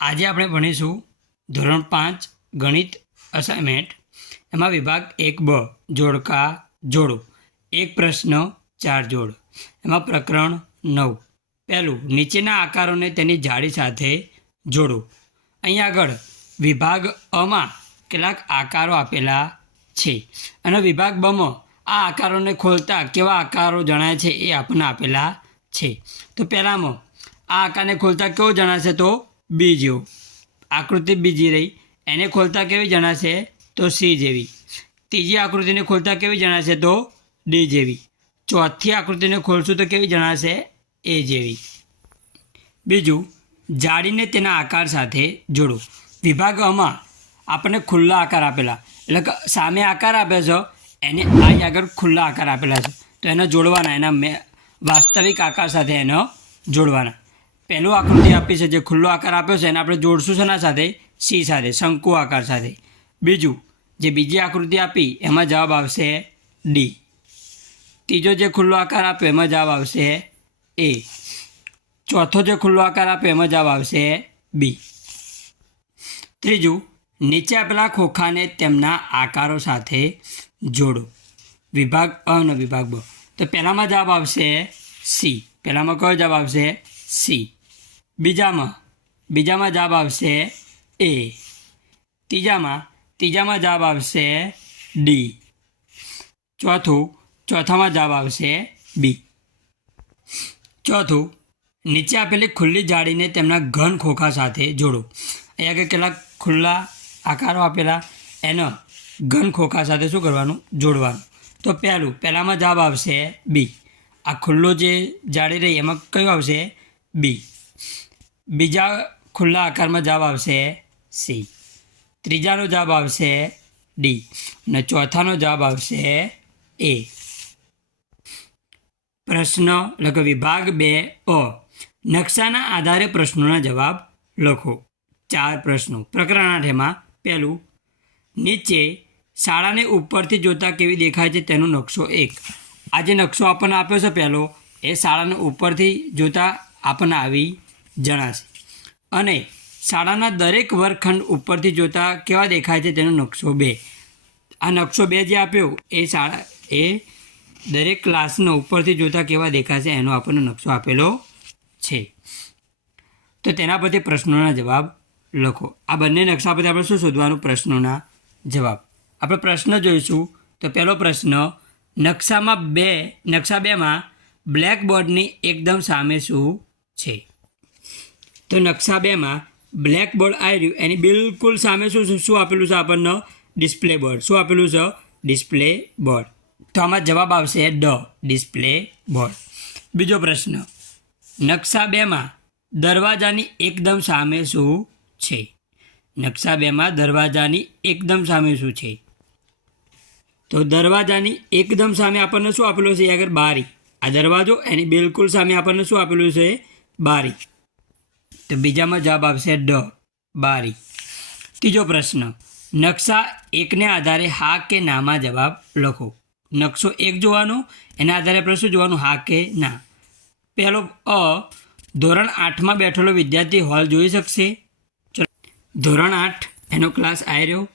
આજે આપણે ભણીશું ધોરણ પાંચ, ગણિત અસાઇનમેન્ટ એમાં વિભાગ એક બ, જોડકા, જોડો. એક પ્રશ્ન, ચાર જોડ. એમાં પ્રકરણ નવ. પહેલું, નીચેના આકારોને તેની જાળી સાથે જોડો. અહીં આગળ, વિભાગ અમાં કેટલાક આકારો આપેલા છે અને વિભાગ બમાં આ આકારોને ખોલતા કેવા આકારો જણાય છે એ આપણને આપેલા છે. તો પહેલામાં, આ આકારને ખોલતા કેવો જણાશે તો બી જેવું આકૃતિ બીજી રહી. એને ખોલતા કેવી જણાશે? તો સી જેવી. ત્રીજી આકૃતિને ખોલતા કેવી જણાશે? તો ડી જેવી. ચોથી આકૃતિને ખોલશું તો કેવી જણાશે? એ જેવી. બીજું, જાળીને તેના આકાર સાથે જોડો. વિભાગ અમાં આપણને ખુલ્લા આકાર આપેલા. એટલે કે સામે આકાર આપે છે, એને આ આગળ ખુલ્લા આકાર આપેલા છે. તો એને જોડવાના, એના મેં, વાસ્તવિક આકાર સાથે એનો જોડવાના. પહેલું આકૃતિ આપી છે, જે ખુલ્લો આકાર આપ્યો છે, એને આપણે જોડશું શેના સાથે? સી સાથે, શંકુ આકાર સાથે. બીજું, જે બીજી આકૃતિ આપી, એમાં જવાબ આવશે ડી. ત્રીજો જે ખુલ્લો આકાર આપ્યો, એમાં જવાબ આવશે એ. ચોથો જે ખુલ્લો આકાર આપ્યો, એમાં જવાબ આવશે બી. ત્રીજું, નીચે આપેલા ખોખાને તેમના આકારો સાથે જોડો. વિભાગ અ અને વિભાગ બ. તો પહેલામાં જવાબ આવશે સી. પહેલામાં કયો જવાબ આવશે સી. બીજામાં બીજામાં જવાબ આવશે એ. ત્રીજામાં ત્રીજામાં જવાબ આવશે ડી. ચોથું, ચોથામાં જવાબ આવશે બી. ચોથું, નીચે આપેલી ખુલ્લી જાળીને તેમના ઘન ખોખા સાથે જોડો. અહીંયા આગળ કેટલાક ખુલ્લા આકારો આપેલા, એનો ઘન ખોખા સાથે શું કરવાનું? જોડવાનું. તો પહેલું, પહેલામાં જવાબ આવશે બી. આ ખુલ્લો જે જાળી રહી, એમાં કયું આવશે? બી. બીજા ખુલ્લા આકારમાં જવાબ આવશે સી. ત્રીજાનો જવાબ આવશે ડી. અને ચોથાનો જવાબ આવશે એ. પ્રશ્ન એટલે વિભાગ બે અ નકશાના આધારે પ્રશ્નોના જવાબ લખો. ચાર પ્રશ્નો. પ્રકરણ આઠ એમાં પહેલું. નીચે શાળાને ઉપરથી જોતા કેવી દેખાય છે તેનો નકશો એક. આ જે નકશો આપણને આપ્યો છે પહેલો. એ શાળાને ઉપરથી જોતા આપણને આવી જણાશે. અને શાળાના દરેક વર્ગખંડ ઉપરથી જોતા કેવા દેખાય છે તેનો નકશો બે. આ નકશો બે જે આપ્યો, એ શાળા, એ દરેક ક્લાસનો ઉપરથી જોતા કેવા દેખાશે એનો આપણને નકશો આપેલો છે. તો તેના પરથી પ્રશ્નોના જવાબ લખો. આ બંને નકશા પરથી આપણે શું શોધવાનું? પ્રશ્નોના જવાબ. આપણે પ્રશ્ન જોઈશું. તો પહેલો પ્રશ્ન, નકશામાં બે, નકશા બેમાં બ્લેકબોર્ડની એકદમ સામે શું છે? તો નકશા બેમાં બ્લેકબોર્ડ આવી રહ્યું. એની બિલકુલ સામે શું શું આપેલું છે આપણને? ડિસ્પ્લે બોર્ડ શું આપેલું છે? ડિસ્પ્લે બોર્ડ તો આમાં જવાબ આવશે ડ ડિસ્પ્લે બોર્ડ બીજો પ્રશ્ન. નકશા બેમાં દરવાજાની એકદમ સામે શું છે? નકશા બેમાં દરવાજાની એકદમ સામે શું છે? તો દરવાજાની એકદમ સામે આપણને શું આપેલું છે? આગળ બારી. આ દરવાજો એની બિલકુલ સામે આપણને શું આપેલું છે? બારી. તો બીજામાં જવાબ આવશે ડ, બારી. ત્રીજો પ્રશ્ન, નકશા એકને આધારે હા કે નામાં જવાબ લખો. નકશો એક જોવાનો, એના આધારે આપણે શું જોવાનું હા કે ના. પહેલો અ, ધોરણ આઠમાં બેઠેલો વિદ્યાર્થી હોલ જોઈ શકશે? ચલો. ધોરણ આઠ, એનો ક્લાસ આવી રહ્યો.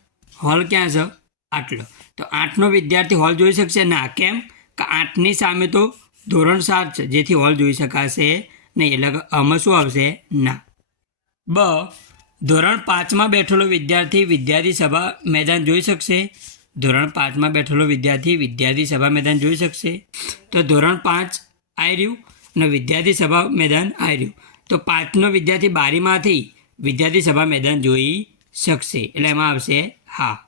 હોલ ક્યાં છે? આટલો. તો આઠનો વિદ્યાર્થી હોલ જોઈ શકશે ના. કેમ? કે આઠની સામે તો ધોરણ સાત છે, જેથી હોલ જોઈ શકાશે નહીં. એટલે આમાં શું આવશે? ના. બ. ધોરણ પાંચમાં બેઠેલો વિદ્યાર્થી વિદ્યાર્થી સભા મેદાન જોઈ શકશે. ધોરણ પાંચમાં બેઠેલો વિદ્યાર્થી વિદ્યાર્થી સભા મેદાન જોઈ શકશે. તો ધોરણ પાંચ આવી રહ્યું અને વિદ્યાર્થી સભા મેદાન આવી રહ્યું. તો પાંચનો વિદ્યાર્થી બારીમાંથી વિદ્યાર્થી સભા મેદાન જોઈ શકશે. એટલે એમાં આવશે હા.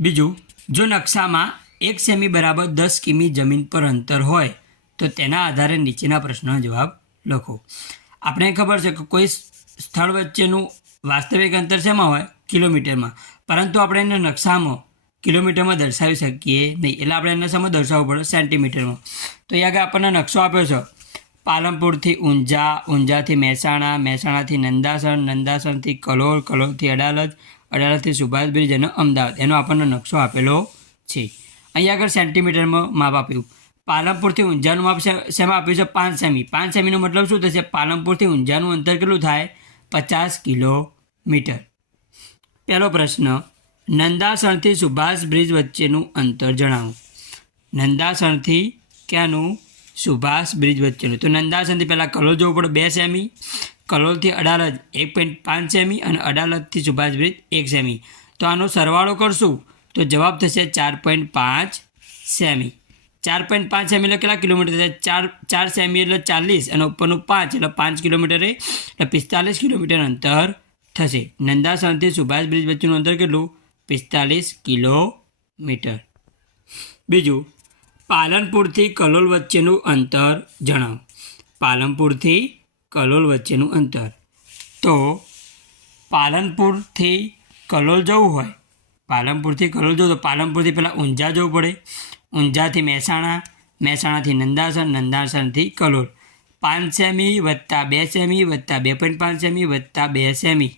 બીજું, જો નકશામાં એક સેમી બરાબર દસ કિમી જમીન પર અંતર હોય, તો તેના આધારે નીચેના પ્રશ્નનો જવાબ લખો. આપણે ખબર છે કે કોઈ સ્થળ વચ્ચેનું વાસ્તવિક અંતર શેમાં હોય? કિલોમીટરમાં. પરંતુ આપણે એને નકશામાં કિલોમીટરમાં દર્શાવી શકીએ નહીં. એટલે આપણે એને સમય દર્શાવવું પડે સેન્ટીમીટરમાં. તો અહીંયા આગળ આપણને નકશો આપ્યો છે. પાલનપુરથી ઊંઝા, ઊંઝાથી મહેસાણા, મહેસાણાથી નંદાસણ, નંદાસણથી કલોલ, કલોલથી અડાલજ, અડાલજથી સુભાષ બ્રિજ અને અમદાવાદ. એનો આપણને નકશો આપેલો છે. અહીંયા આગળ સેન્ટીમીટરમાં માપ આપ્યું. પાલનપુરથી ઊંઝાનું માપ શેમાં આપ્યું છે પાંચ સેમી. પાંચ સેમીનો મતલબ શું થશે? પાલનપુરથી ઊંઝાનું અંતર કેટલું થાય? પચાસ કિલોમીટર. પહેલો પ્રશ્ન, નંદાસણથી સુભાષ બ્રિજ વચ્ચેનું અંતર જણાવો. નંદાસણથી ક્યાંનું સુભાષ બ્રિજ વચ્ચેનું? તો નંદાસણથી પહેલાં કલોલ જવું પડે બે સેમી, કલોલથી અડાલજ એક પોઈન્ટ પાંચ સેમી અને અડાલજથી સુભાષ બ્રિજ એક સેમી. તો આનો સરવાળો કરશું તો જવાબ થશે ચાર પોઈન્ટ પાંચ સેમી. ચાર પોઈન્ટ પાંચ સેમી એટલે કેટલા કિલોમીટર થાય? ચાર ચાર સેમી એટલે ચાલીસ અને ઉપરનું પાંચ એટલે પાંચ કિલોમીટરે એટલે પિસ્તાલીસ કિલોમીટર અંતર થશે. નંદાસણથી સુભાષ બ્રિજ વચ્ચેનું અંતર કેટલું? પિસ્તાલીસ કિલોમીટર. બીજું, પાલનપુરથી કલોલ વચ્ચેનું અંતર જણાવો. પાલનપુરથી કલોલ વચ્ચેનું અંતર. તો પાલનપુરથી કલોલ જવું હોય, પાલનપુરથી કલોલ જવું તો પાલનપુરથી પહેલાં ઊંઝા જવું પડે. ઊંઝાથી મહેસાણા, મહેસાણાથી નંદાસણ, નંદાસણથી કલોલ. પાંચ સેમી વત્તા બે સેમી વત્તા બે પોઈન્ટ પાંચ સેમી વત્તા બે સેમી.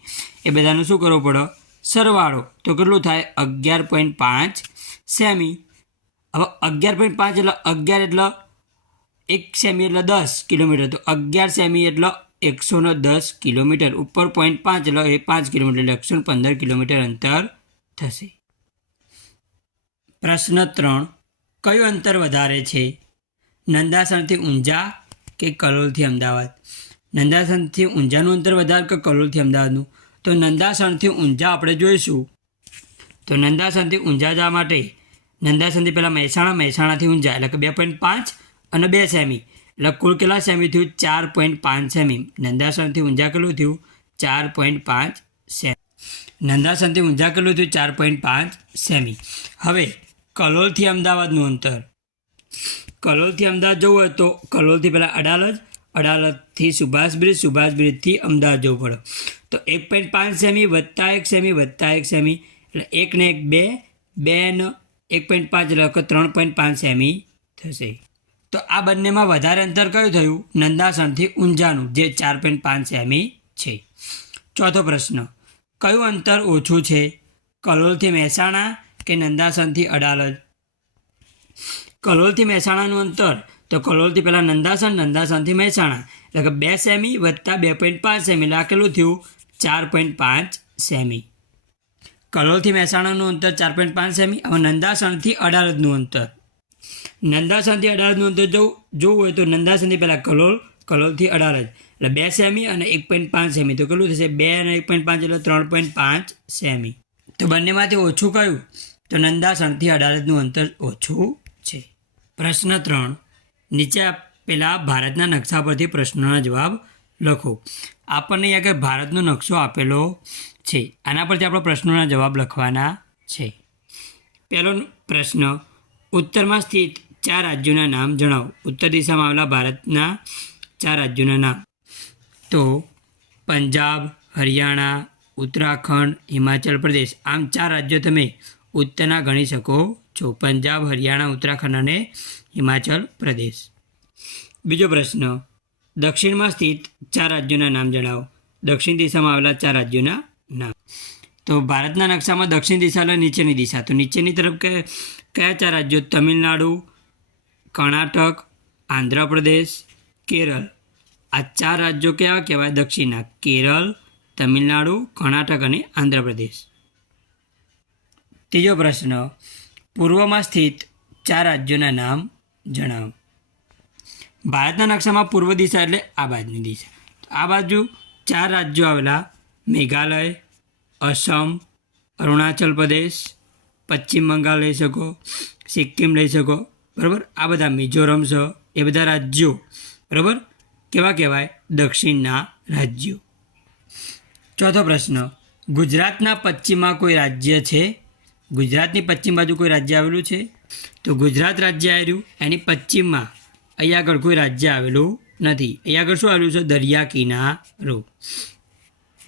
એ બધાનું શું કરવું પડે? સરવાળો. તો કેટલું થાય? અગિયાર પોઈન્ટ પાંચ સેમી. હવે અગિયાર પોઈન્ટ પાંચ એટલે અગિયાર એટલે એક સેમી એટલે દસ કિલોમીટર. તો અગિયાર સેમી એટલે એકસો ને દસ કિલોમીટર. ઉપર પોઈન્ટ પાંચ એટલે એ પાંચ કિલોમીટર એટલે એકસો પંદર કિલોમીટર અંતર થશે. પ્રશ્ન ત્રણ. કયું અંતર વધારે છે? નંદાસણથી ઊંઝા કે કલોલથી અમદાવાદ? નંદાસણથી ઊંઝાનું અંતર વધારે કે કલોલથી અમદાવાદનું? તો નંદાસણથી ઊંઝા આપણે જોઈશું. તો નંદાસણથી ઊંઝા જવા માટે નંદાસનથી પહેલાં મહેસાણા, મહેસાણાથી ઊંઝા, એટલે કે બે પોઈન્ટ પાંચ અને બે સેમી. એટલે કુલ કેટલા સેમી થયું? ચાર પોઈન્ટ પાંચ સેમી. નંદાસનથી ઊંઝા કેટલું થયું? ચાર પોઈન્ટ પાંચ સેમી. નંદાસનથી ઊંઝા કેટલું થયું? ચાર પોઈન્ટ પાંચ સેમી. હવે કલોલથી અમદાવાદનું અંતર. કલોલથી અમદાવાદ જવું હોય તો કલોલથી પહેલાં અડાલજ, અડાલજથી સુભાષ બ્રિજ સુભાષ બ્રિજથી અમદાવાદ જવું પડે. તો એક પોઈન્ટ પાંચ સેમી વત્તા એક સેમી વત્તા એક સેમી એટલે એક ને એક બે બે ને એક પોઈન્ટ પાંચ એટલે ત્રણ પોઈન્ટ પાંચ સેમી થશે. તો આ બંનેમાં વધારે અંતર કયું થયું? નંદાસણથી ઊંઝાનું, જે ચાર પોઈન્ટ પાંચ સેમી છે. ચોથો પ્રશ્ન, કયું અંતર ઓછું છે? કલોલથી મહેસાણા કે નંદાસનથી અડાલજ. કલોલથી મહેસાણાનું અંતર. તો કલોલથી પહેલાં નંદાસન, નંદાસનથી મહેસાણા. એટલે કે બે સેમી વત્તા બે પોઈન્ટ પાંચ સેમી. એટલે કેટલું થયું ચાર પોઈન્ટ પાંચ સેમી. કલોલથી મહેસાણાનું અંતર ચાર પોઈન્ટ પાંચ સેમી. હવે નંદાસણથી અડાલજનું અંતર. નંદાસણથી અડાલજનું અંતર જવું જોવું હોય તો નંદાસણથી પહેલાં કલોલ, કલોલથી અડાલજ. એટલે બે સેમી અને એક પોઈન્ટ પાંચ સેમી. તો કેટલું થશે? બે અને એક પોઈન્ટ પાંચ એટલે ત્રણ પોઈન્ટ પાંચ સેમી. તો બંનેમાંથી ઓછું કયું? તો નંદાસણથી અડાલજનું અંતર ઓછું છે. પ્રશ્ન ત્રણ. નીચે આપેલા ભારતના નકશા પરથી પ્રશ્નોના જવાબ લખો. આપણને આગળ ભારતનો નકશો આપેલો છે. આના પરથી આપણે પ્રશ્નોના જવાબ લખવાના છે. પહેલો પ્રશ્ન. ઉત્તરમાં સ્થિત ચાર રાજ્યોના નામ જણાવો. ઉત્તર દિશામાં આવેલા ભારતના ચાર રાજ્યોના નામ. તો પંજાબ, હરિયાણા, ઉત્તરાખંડ, હિમાચલ પ્રદેશ. આમ ચાર રાજ્યો તમે ઉત્તરના ગણી શકો છો. પંજાબ, હરિયાણા, ઉત્તરાખંડ અને હિમાચલ પ્રદેશ. બીજો પ્રશ્ન. દક્ષિણમાં સ્થિત ચાર રાજ્યોના નામ જણાવો. દક્ષિણ દિશામાં આવેલા ચાર રાજ્યોના નામ. તો ભારતના નકશામાં દક્ષિણ દિશા એટલે નીચેની દિશા. તો નીચેની તરફ કે, કયા ચાર રાજ્યો? તમિલનાડુ, કર્ણાટક, આંધ્રપ્રદેશ, કેરળ. આ ચાર રાજ્યો કેવા કહેવાય? દક્ષિણના. કેરળ, તમિલનાડુ, કર્ણાટક અને આંધ્રપ્રદેશ. ત્રીજો પ્રશ્ન, પૂર્વમાં સ્થિત ચાર રાજ્યોના નામ જણાવો. ભારતના નકશામાં પૂર્વ દિશા એટલે આ બાજુની દિશા આ બાજુ ચાર રાજ્યો આવેલા, મેઘાલય, અસમ, અરુણાચલ પ્રદેશ, પશ્ચિમ બંગાળ લઈ શકો, સિક્કિમ લઈ શકો, બરાબર? આ બધા મિઝોરમ છે, એ બધા રાજ્યો, બરાબર? કેવા કહેવાય? દક્ષિણના રાજ્યો. ચોથો પ્રશ્ન, ગુજરાતના પશ્ચિમમાં કોઈ રાજ્ય છે? ગુજરાતની પશ્ચિમ બાજુ કોઈ રાજ્ય આવેલું છે? તો ગુજરાત રાજ્ય આવ્યું એની પશ્ચિમમાં અહીંયા આગળ કોઈ રાજ્ય આવેલું નથી. અહીંયા આગળ શું આવેલું છે? દરિયા કિનારો.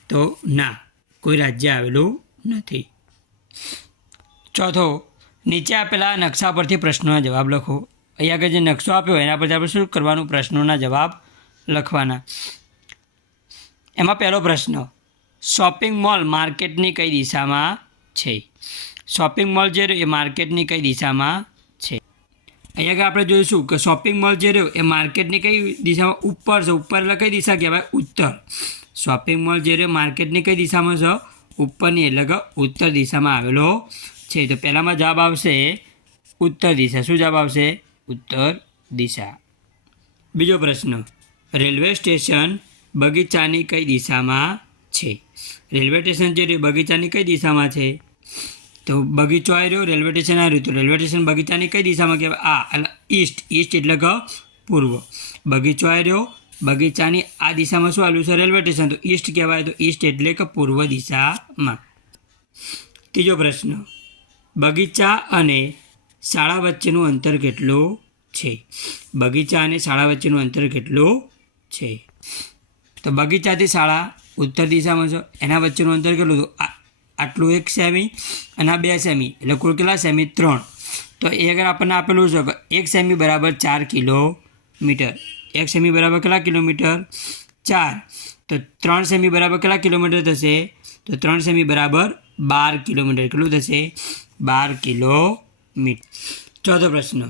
તો ના, કોઈ રાજ્ય આવેલું નથી. ચોથો, નીચે આપેલા નકશા પરથી પ્રશ્નોના જવાબ લખો. અહીંયા આગળ જે નકશો આપ્યો એના પરથી આપણે શું કરવાનું? પ્રશ્નોના જવાબ લખવાના. એમાં પહેલો પ્રશ્ન, શોપિંગ મોલ માર્કેટની કઈ દિશામાં છે? શોપિંગ મોલ જે રહ્યો એ માર્કેટની કઈ દિશામાં છે? અહીંયા આગળ આપણે જોઈશું કે શોપિંગ મોલ જે રહ્યો એ માર્કેટની કઈ દિશામાં ઉપર છે? ઉપર એટલે કઈ દિશા કહેવાય? ઉત્તર. શોપિંગ મોલ જે રહ્યો માર્કેટની કઈ દિશામાં છે? ઉપરની એટલે કે ઉત્તર દિશામાં આવેલો છે. તો પહેલામાં જવાબ આવશે ઉત્તર દિશા. શું જવાબ આવશે? ઉત્તર દિશા. બીજો પ્રશ્ન. રેલવે સ્ટેશન બગીચાની કઈ દિશામાં છે? રેલવે સ્ટેશન જે રહ્યું બગીચાની કઈ દિશામાં છે? તો બગીચો આવી રહ્યો, રેલવે સ્ટેશન આવી રહ્યું. તો રેલવે સ્ટેશન બગીચાની કઈ દિશામાં કહેવાય? આ એટલે ઈસ્ટ. ઈસ્ટ એટલે કે પૂર્વ. બગીચો આવી રહ્યો, બગીચાની આ દિશામાં શું આવ્યું છે? Railway station. તો ઈસ્ટ કહેવાય તો ઈસ્ટ એટલે કે પૂર્વ દિશામાં. ત્રીજો પ્રશ્ન. બગીચા અને શાળા વચ્ચેનું અંતર કેટલું છે? બગીચા અને શાળા વચ્ચેનું અંતર કેટલું છે? તો બગીચાથી શાળા ઉત્તર દિશામાં છે. એના વચ્ચેનું અંતર કેટલું? તો આટલું એક સેમી અને આ બે સેમી, એટલે કુલ કેટલા સેમી? ત્રણ. તો એ અગર આપણને આપેલું છે એક સેમી બરાબર ચાર કિલોમીટર. એક સેમી બરાબર કેટલા કિલોમીટર? ચાર. તો ત્રણ સેમી બરાબર કેટલા કિલોમીટર થશે? તો ત્રણ સેમી બરાબર બાર કિલોમીટર. કેટલું થશે? બાર કિલોમીટર. ચોથો પ્રશ્ન.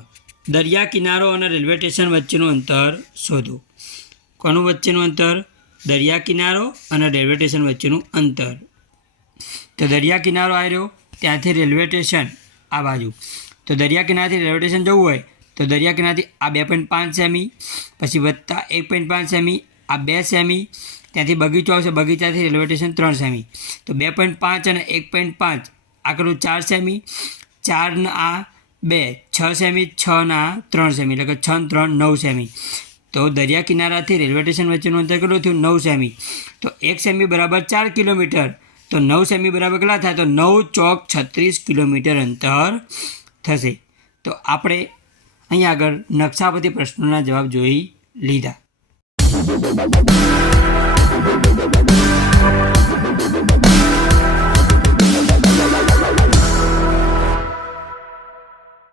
દરિયા કિનારો અને રેલવે સ્ટેશન વચ્ચેનું અંતર શોધો. કોનું વચ્ચેનું અંતર? દરિયા કિનારો અને રેલવે સ્ટેશન વચ્ચેનું અંતર. તો દરિયા કિનારો આવ્યો ત્યાંથી રેલવે સ્ટેશન આ બાજુ. તો દરિયા કિનારાથી રેલવે સ્ટેશન જવું હોય, તો દરિયા કિનારાથી આ બે પોઈન્ટ પાંચ સેમી, પછી વધતા એક પોઈન્ટ પાંચ સેમી, આ બે સેમી, ત્યાંથી બગીચો આવશે, બગીચાથી રેલવે સ્ટેશન ત્રણ સેમી. તો બે પોઈન્ટ પાંચ અને એક પોઈન્ટ પાંચ આકડું ચાર સેમી ચારના આ બે, છ સેમી છના ત્રણ સેમી, એટલે કે છ ત્રણ નવ સેમી. તો દરિયા કિનારાથી રેલવે સ્ટેશન વચ્ચેનું અંતર કેટલું થયું? નવ સેમી. તો એક સેમી બરાબર ચાર કિલોમીટર. તો નવ સેમી બરાબર કેટલા થાય? તો નવ ચોક છત્રીસ કિલોમીટર અંતર થશે. તો આપણે અહીંયા આગળ નકશા પરથી પ્રશ્નોના જવાબ જોઈ લીધા.